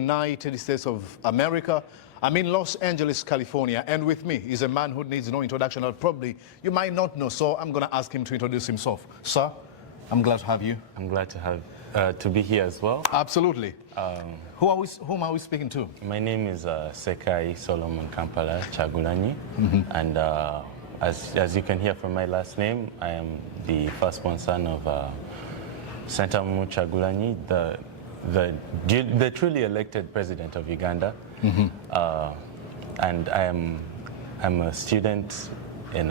United States of America. I'm in Los Angeles, California, and with me is a man who needs no introduction, or probably you might not know, so I'm going to ask him to introduce himself. Sir, I'm glad to have you. I'm glad to be here as well. Absolutely. Whom are we speaking to? My name is Sekai Solomon Kampala Chagulanyi, and as you can hear from my last name, I am the firstborn son of Sentamu Chagulanyi, the truly elected president of Uganda, and I'm a student in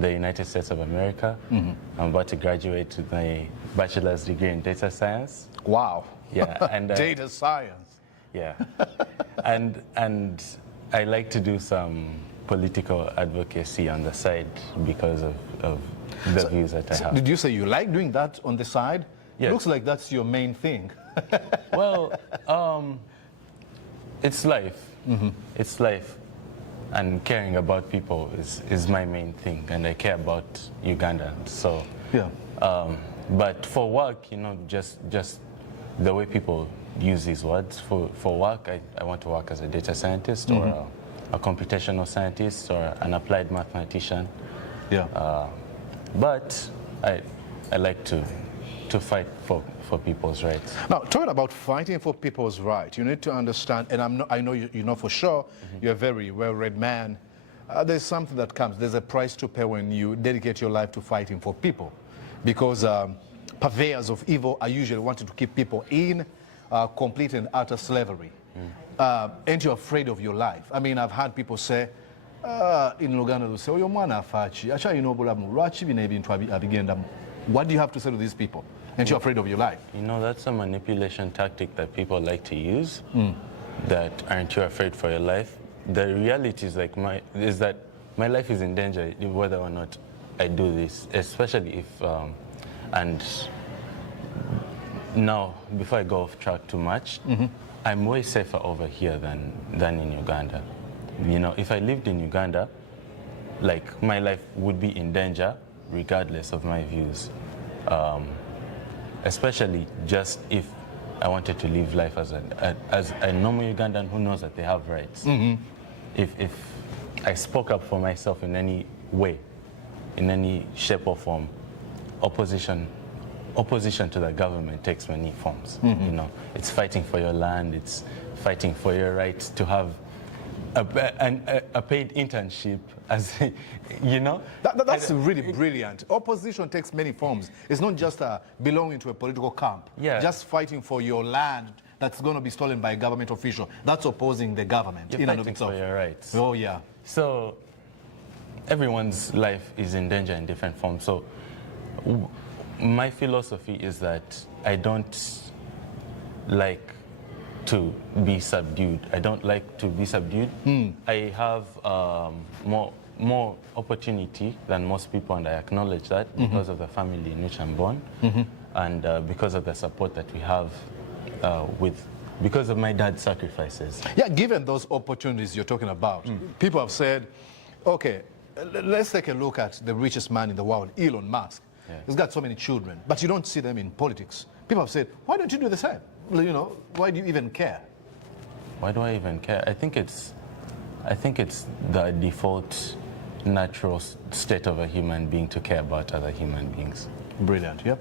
the United States of America. I'm about to graduate with my bachelor's degree in data science. Wow. Yeah, and data science. Yeah, and I like to do some political advocacy on the side because of the views that I have. Did you say you like doing that on the side? Yes. Looks like that's your main thing. Well, it's life. It's life. And caring about people is my main thing, and I care about Ugandans. So, yeah. But for work, you know, just the way people use these words, for work, I want to work as a data scientist or a computational scientist or an applied mathematician. Yeah. But I like to fight for people's rights. Now, talking about fighting for people's rights, you need to understand, and I know you know for sure, you're a very well-read man. There's something that comes. There's a price to pay when you dedicate your life to fighting for people, because purveyors of evil are usually wanting to keep people in complete and utter slavery. Ain't you afraid of your life? I mean, I've had people say, in Luganda, they'll say, Omwana afachi, acha ino bulamu, Lwaki bino ebintu abigendamu. What do you have to say to these people? Aren't you afraid of your life? You know, that's a manipulation tactic that people like to use. That aren't you afraid for your life? The reality is that my life is in danger whether or not I do this, especially if and now before I go off track too much, I'm way safer over here than in Uganda. You know, if I lived in Uganda, like, my life would be in danger regardless of my views. Especially just if I wanted to live life as a normal Ugandan who knows that they have rights. If I spoke up for myself in any way, in any shape or form, opposition to the government takes many forms. You know, it's fighting for your land, it's fighting for your right to have a paid internship, as you know. That's really brilliant. Opposition takes many forms. It's not just belonging to a political camp. Yeah. Just fighting for your land that's going to be stolen by a government official. That's opposing the government. You're fighting for your rights. Oh, yeah. So everyone's life is in danger in different forms. So my philosophy is that I don't like to be subdued. I don't like to be subdued. I have more opportunity than most people, and I acknowledge that because of the family in which I'm born, and because of the support that we have because of my dad's sacrifices. Yeah, given those opportunities you're talking about, people have said, okay, let's take a look at the richest man in the world, Elon Musk. Yeah. He's got so many children, but you don't see them in politics. People have said, why don't you do the same? You know, why do you even care? Why do I even care? I think it's the default natural state of a human being to care about other human beings. Brilliant, yep.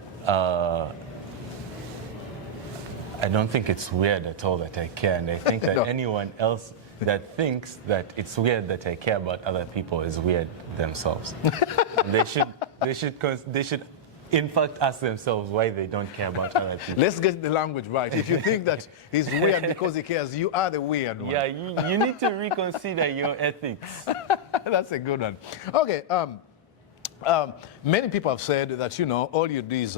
I don't think it's weird at all that I care, and I think that no. Anyone else that thinks that it's weird that I care about other people is weird themselves. They should in fact ask themselves why they don't care about other people. Let's get the language right. If you think that he's weird because he cares, you are the weird one. Yeah, you need to reconsider your ethics. That's a good one. Okay, many people have said that, you know, all you do is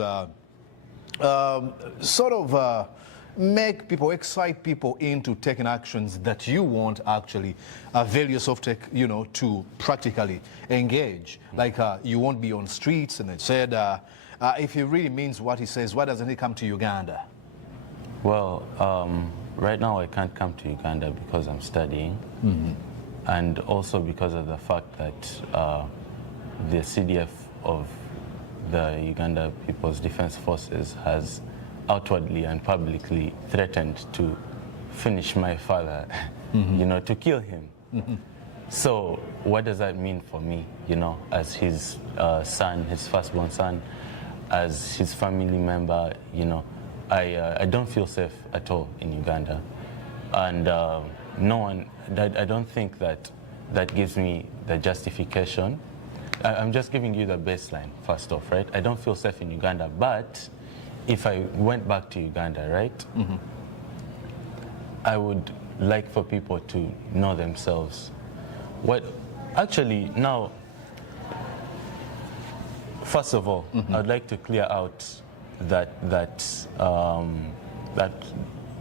sort of make people, excite people into taking actions that you want actually avail yourself to practically engage. Like you won't be on streets, and it said, if he really means what he says, why doesn't he come to Uganda? Well, right now I can't come to Uganda because I'm studying, and also because of the fact that the CDF of the Uganda People's Defense Forces has outwardly and publicly threatened to finish my father, you know, to kill him. So what does that mean for me, you know, as his son, his firstborn son, as his family member, you know, I don't feel safe at all in Uganda. And no one, I don't think that gives me the justification. I'm just giving you the baseline, first off, right? I don't feel safe in Uganda, but if I went back to Uganda, right, I would like for people to know themselves. What, actually, now, first of all, I'd like to clear out that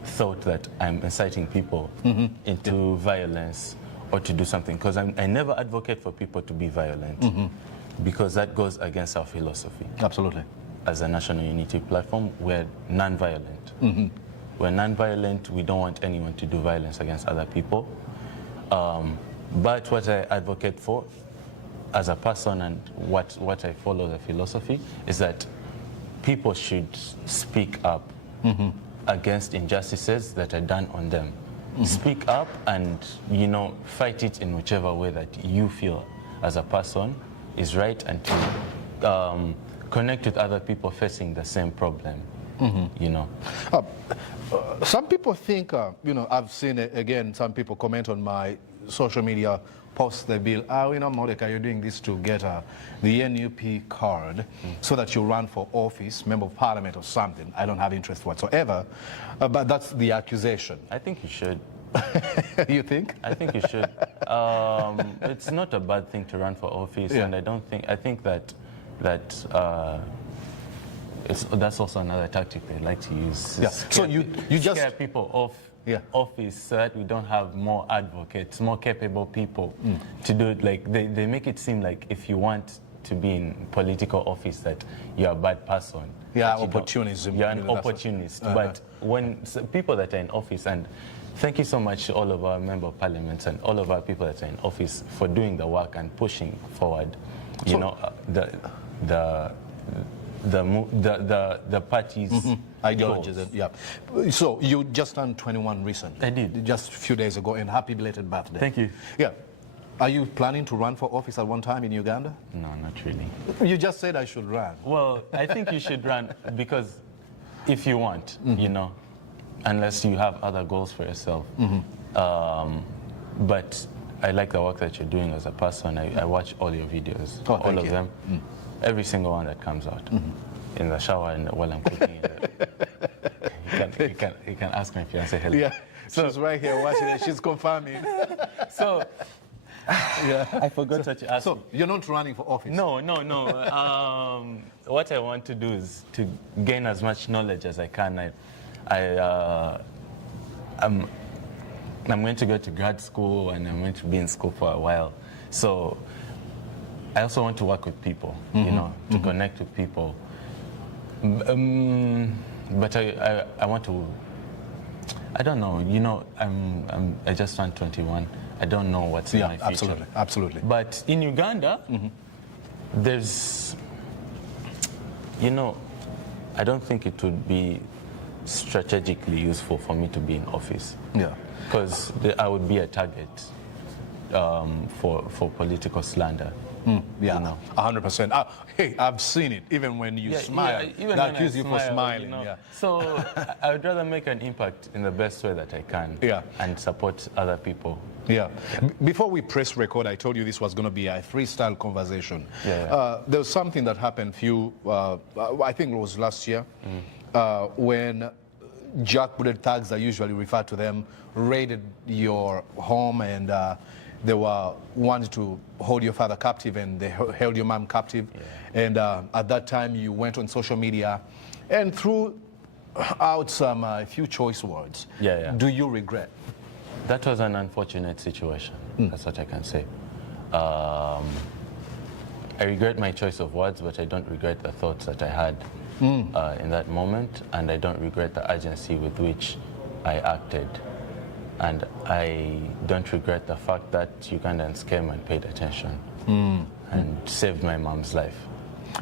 thought that I'm inciting people into violence or to do something, because I never advocate for people to be violent, because that goes against our philosophy. Absolutely. As a National Unity platform, we're non-violent. We're non-violent. We don't want anyone to do violence against other people. But what I advocate for as a person and what I follow the philosophy is that people should speak up against injustices that are done on them. Speak up and, you know, fight it in whichever way that you feel as a person is right, and to connect with other people facing the same problem, you know. Some people think, you know, I've seen, again, some people comment on my social media posts, the bill, you know, Mordecai, you're doing this to get the NUP card so that you run for office, member of parliament or something. I don't have interest whatsoever, but that's the accusation. I think you should. You think? I think you should. It's not a bad thing to run for office, and I think that that's also another tactic they like to use. Yeah. So you just scare people off office so that we don't have more advocates, more capable people to do it. Like they make it seem like if you want to be in political office that you're a bad person. Yeah, opportunism. You're an opportunist. But when people that are in office, and thank you so much to all of our member of parliaments and all of our people that are in office for doing the work and pushing forward, you know, the party's ideologies. goals. Yeah. So you just turned 21 recently. I did. Just a few days ago, and happy belated birthday. Thank you. Yeah. Are you planning to run for office at one time in Uganda? No, not really. You just said I should run. Well, I think you should run because if you want, you know, unless you have other goals for yourself. But I like the work that you're doing as a person. I watch all your videos, all of them. Every single one that comes out. In the shower and while I'm cooking. You can ask my fiancé hello. Yeah, so, she's right here watching it. She's confirming. So, I forgot what you asked. So, you're not running for office? No. What I want to do is to gain as much knowledge as I can. I'm going to go to grad school, and I'm going to be in school for a while. So I also want to work with people, you know, to connect with people. But I want to, I don't know, you know, I just turned 21. I don't know what's in my future. Absolutely. But in Uganda, there's, you know, I don't think it would be strategically useful for me to be in office. Yeah. Because I would be a target for political slander. Yeah, you know? 100%. Hey, I've seen it. Even when you smile, even they when accuse you for smiling. You know? Yeah. So I would rather make an impact in the best way that I can. Yeah. And support other people. Yeah. Before we press record, I told you this was going to be a freestyle conversation. There was something that happened I think it was last year, when jackbooted thugs, I usually refer to them, raided your home, and they were wanted to hold your father captive, and they held your mom captive. And at that time, you went on social media and threw out a few choice words. Do you regret? That was an unfortunate situation. That's what I can say. I regret my choice of words, but I don't regret the thoughts that I had in that moment, and I don't regret the urgency with which I acted. And I don't regret the fact that Ugandans came and paid attention and saved my mom's life.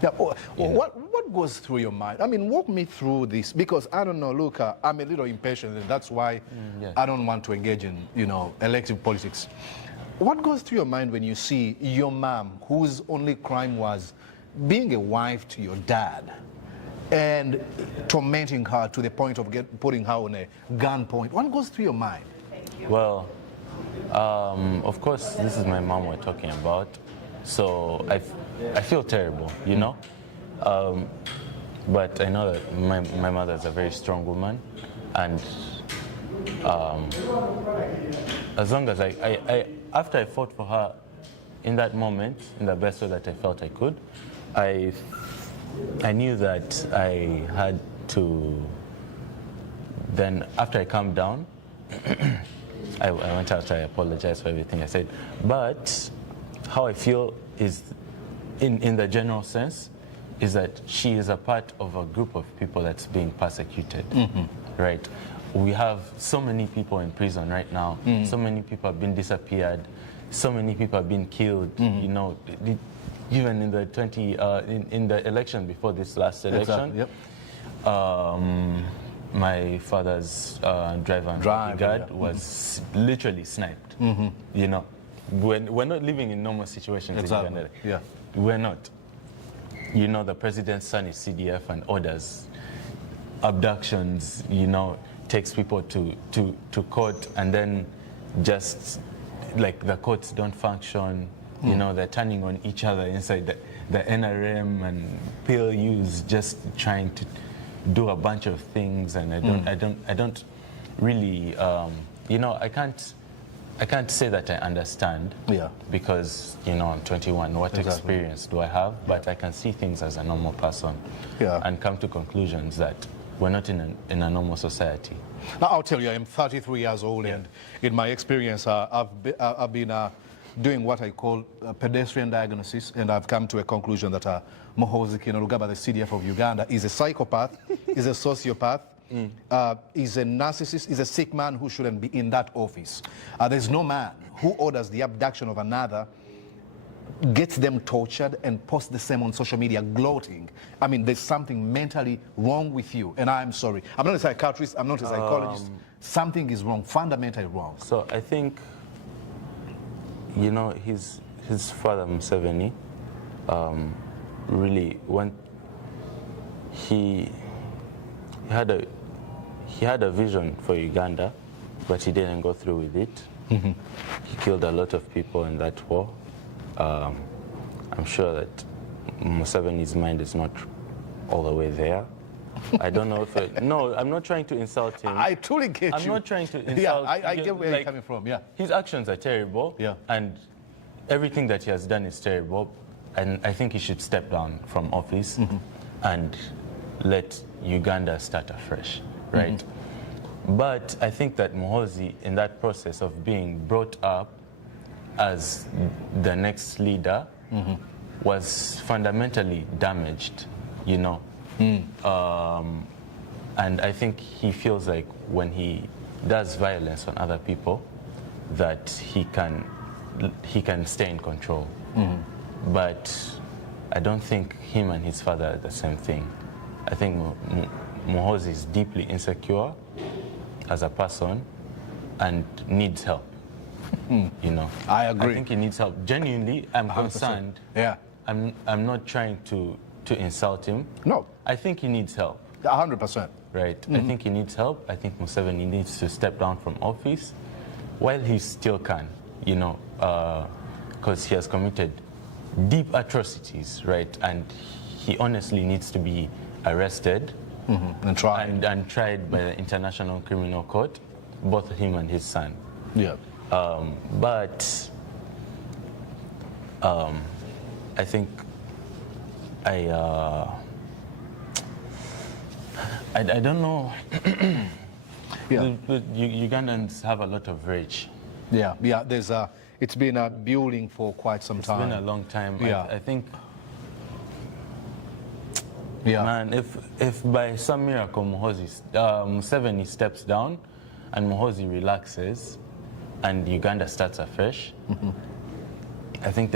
Yeah. What what goes through your mind? I mean, walk me through this, because I don't know, look, I'm a little impatient, and that's why yeah. I don't want to engage in, elective politics. What goes through your mind when you see your mom, whose only crime was being a wife to your dad, and tormenting her to the point of putting her on a gunpoint? What goes through your mind? Well, of course, this is my mom we're talking about, so I feel terrible, you know? But I know that my mother is a very strong woman, and as long as after I fought for her in that moment, in the best way that I felt I could, I knew that I had to, then after I calmed down, I went out, I apologized for everything I said. But how I feel is, in the general sense, is that she is a part of a group of people that's being persecuted, right? We have so many people in prison right now. So many people have been disappeared. So many people have been killed. You know, even in the in the election before this last election, Exactly. Yep. my father's driver and bodyguard was literally sniped. You know, we're not living in normal situations in Uganda. Yeah. We're not. You know, the president's son is CDF and orders abductions, you know, takes people to court, and then just like the courts don't function, you know, they're turning on each other inside the NRM and PLU's just trying to do a bunch of things, and I don't really, you know, I can't say that I understand, because, you know, I'm 21. What experience do I have? But I can see things as a normal person, and come to conclusions that we're not in a normal society. Now, I'll tell you, I'm 33 years old, and in my experience, I've been doing what I call a pedestrian diagnosis, and I've come to a conclusion that Kino, the CDF of Uganda, is a psychopath, is a sociopath, is a narcissist, is a sick man who shouldn't be in that office. There's no man who orders the abduction of another, gets them tortured, and posts the same on social media gloating. I mean, there's something mentally wrong with you, and I'm sorry. I'm not a psychiatrist, I'm not a psychologist. Something is wrong, fundamentally wrong. So I think, you know, his father, Museveni, really, when he had a vision for Uganda, but he didn't go through with it. He killed a lot of people in that war. I'm sure that Museveni's mind is not all the way there. I don't know if no, I'm not trying to insult him. I truly get you. I'm not trying to insult. Yeah, I get where you're coming from. Yeah, his actions are terrible. Yeah, and everything that he has done is terrible. And I think he should step down from office and let Uganda start afresh, right? But I think that Muhoozi, in that process of being brought up as the next leader, was fundamentally damaged, you know. And I think he feels like when he does violence on other people, that he can stay in control. But I don't think him and his father are the same thing. I think Muhoozi is deeply insecure as a person and needs help. You know, I agree. I think he needs help. Genuinely, I'm 100%. concerned. Yeah. I'm not trying to insult him. No. I think he needs help. 100%. Right. I think he needs help. I think Museveni needs to step down from office while he still can, you know, because he has committed deep atrocities, right? And he honestly needs to be arrested and tried. And tried by the International Criminal Court, both him and his son. Yeah. But I think I don't know. Yeah. The Ugandans have a lot of rage. Yeah, yeah. It's been building for quite some time. It's been a long time. Yeah. I think. Yeah. Man, if by some miracle Museveni steps down and Muhoozi relaxes and Uganda starts afresh, I think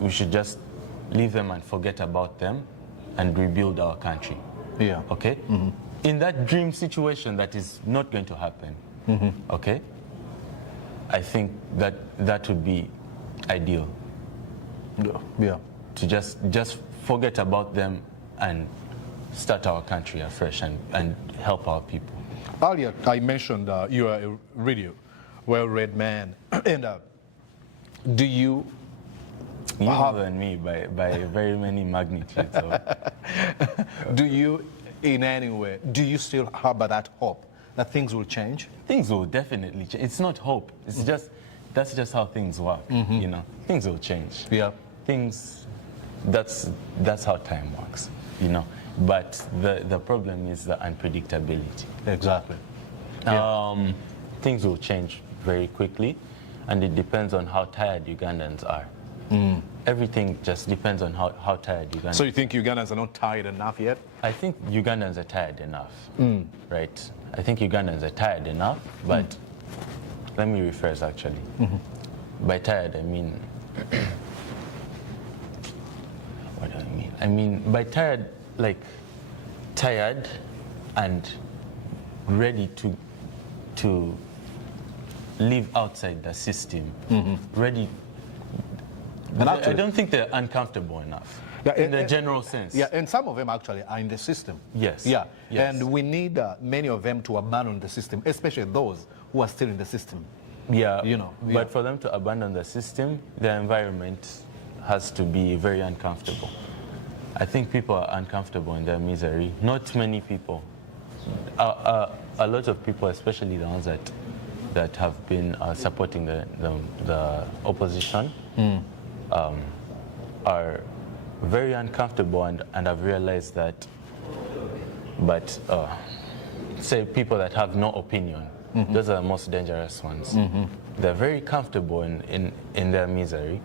we should just leave them and forget about them and rebuild our country. Yeah. Okay? In that dream situation that is not going to happen, okay? I think that that would be ideal. Yeah. To just forget about them and start our country afresh and help our people. Earlier, I mentioned you are a really well-read man. And do you... More than me by very many magnitudes. Do you, in any way, do you still harbor that hope that things will change? Things will definitely change. It's not hope. It's just, that's just how things work, you know. Things will change. Yeah. Things, that's how time works, you know. But the problem is the unpredictability. Exactly. Yeah. Things will change very quickly, and it depends on how tired Ugandans are. Everything just depends on how tired Ugandans are. So you think Ugandans are not tired enough yet? I think Ugandans are tired enough, right? I think Ugandans are tired enough, but let me rephrase actually. By tired, I mean, what do I mean? I mean, by tired, like tired and ready to live outside the system, ready. And actually, I don't think they're uncomfortable enough, in the general sense. Yeah, and some of them actually are in the system. Yes. Yeah, yes. And we need many of them to abandon the system, especially those who are still in the system. Yeah, you know. But for them to abandon the system, the environment has to be very uncomfortable. I think people are uncomfortable in their misery. Not many people. A lot of people, especially the ones that have been supporting the opposition, are very uncomfortable and have realized that. But say people that have no opinion, those are the most dangerous ones. They're very comfortable in their misery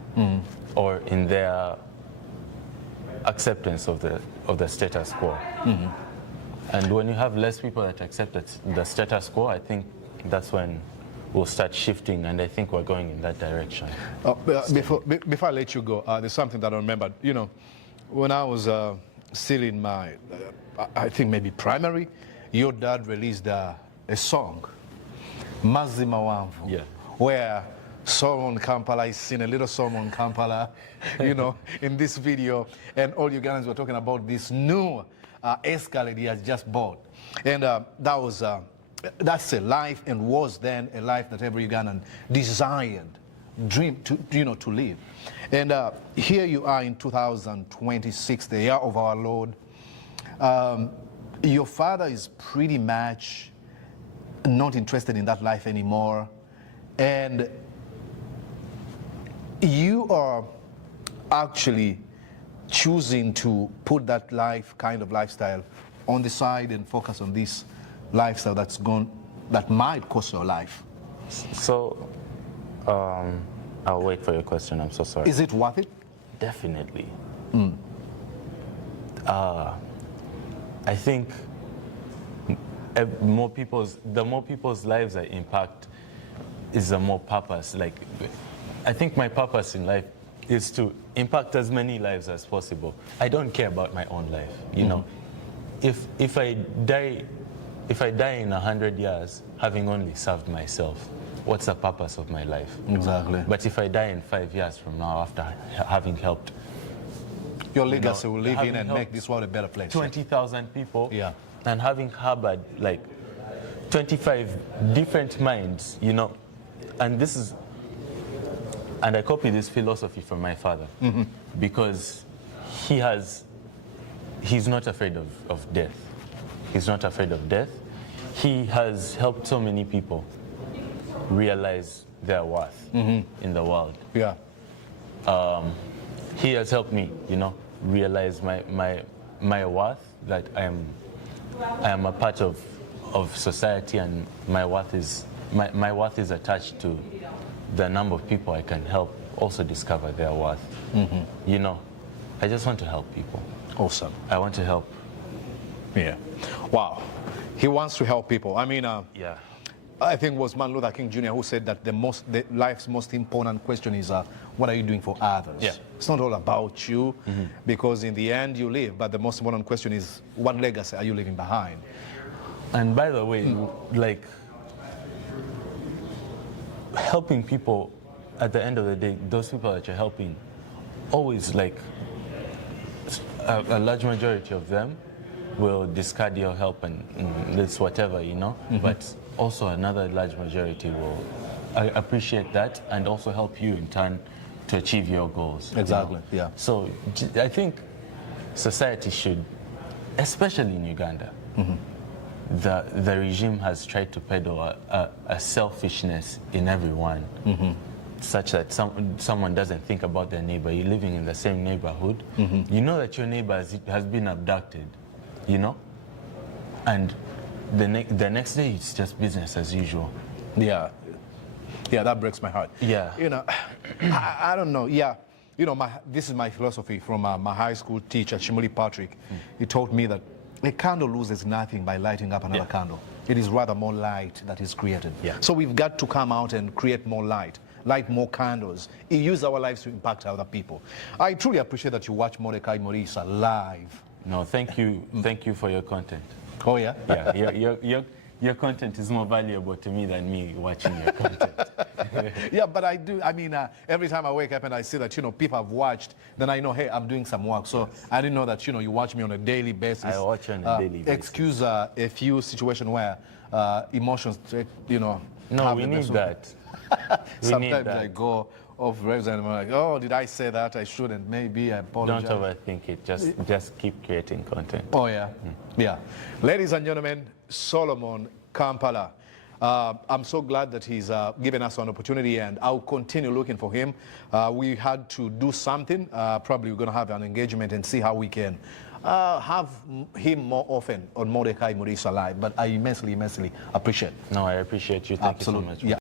or in their acceptance of the status quo. And when you have less people that accept the status quo, I think that's when we'll start shifting, and I think we're going in that direction. Before I let you go, there's something that I remembered. You know, when I was still in my, I think maybe primary, your dad released a song, Mazima Wanvu, where Solomon Kampala is seen, a little Solomon Kampala, you know, in this video, and all Ugandans were talking about this new Escalade he has just bought. And that's a life, and was then a life that every Ugandan desired, dreamed to live. And here you are in 2026, the year of our Lord. Your father is pretty much not interested in that life anymore, and you are actually choosing to put that kind of lifestyle on the side and focus on this lifestyle that might cost your life. So, I'll wait for your question. I'm so sorry. Is it worth it? Definitely. I think the more people's lives I impact is the more purpose. Like, I think my purpose in life is to impact as many lives as possible. I don't care about my own life, you know. If I die in 100 years having only served myself, what's the purpose of my life? Exactly. But if I die in 5 years from now after having helped, your legacy will live in and make this world a better place. 20,000 people, yeah, and having harbored like 25 different minds, you know, and I copy this philosophy from my father, because he's not afraid of death. He's not afraid of death. He has helped so many people realize their worth in the world. Yeah. He has helped me, you know, realize my worth, that I am a part of society, and my worth is attached to the number of people I can help also discover their worth. You know, I just want to help people. Awesome. I want to help. Yeah. Wow. He wants to help people. I mean, yeah. I think it was Martin Luther King Jr. who said that life's most important question is, what are you doing for others? Yeah. It's not all about you, because in the end you live, but the most important question is, what legacy are you leaving behind? And by the way, like, helping people, at the end of the day, those people that you're helping, always, like, a large majority of them will discard your help and it's whatever, you know. But also another large majority will appreciate that and also help you in turn to achieve your goals. Exactly, you know? yeah. So I think society should, especially in Uganda, the regime has tried to peddle a selfishness in everyone, such that someone doesn't think about their neighbor. You're living in the same neighborhood. You know that your neighbor has been abducted, you know? And the next day, it's just business as usual. Yeah. Yeah, that breaks my heart. Yeah. You know, I don't know. Yeah. You know, this is my philosophy from my high school teacher, Shimuli Patrick. He taught me that a candle loses nothing by lighting up another candle. It is rather more light that is created. Yeah. So we've got to come out and create more light more candles, use our lives to impact other people. I truly appreciate that you watch Mordecai Morisa live. No, thank you. Thank you for your content. Oh, yeah? Yeah, your content is more valuable to me than me watching your content. Yeah, but I do. I mean, every time I wake up and I see that, you know, people have watched, then I know, hey, I'm doing some work. So I didn't know that, you know, you watch me on a daily basis. I watch on a daily basis. Excuse a few situations where emotions, you know. No, we need that. Sometimes I go off rails and I'm like, oh, did I say that? I shouldn't. Maybe I apologize. Don't overthink it. Just keep creating content. Oh, yeah. Yeah. Ladies and gentlemen, Solomon Kampala. I'm so glad that he's given us an opportunity, and I'll continue looking for him. We had to do something. Probably we're going to have an engagement and see how we can have him more often on Mordecai Morisa Live. But I immensely appreciate. No, I appreciate you. Thank you so much. Yeah.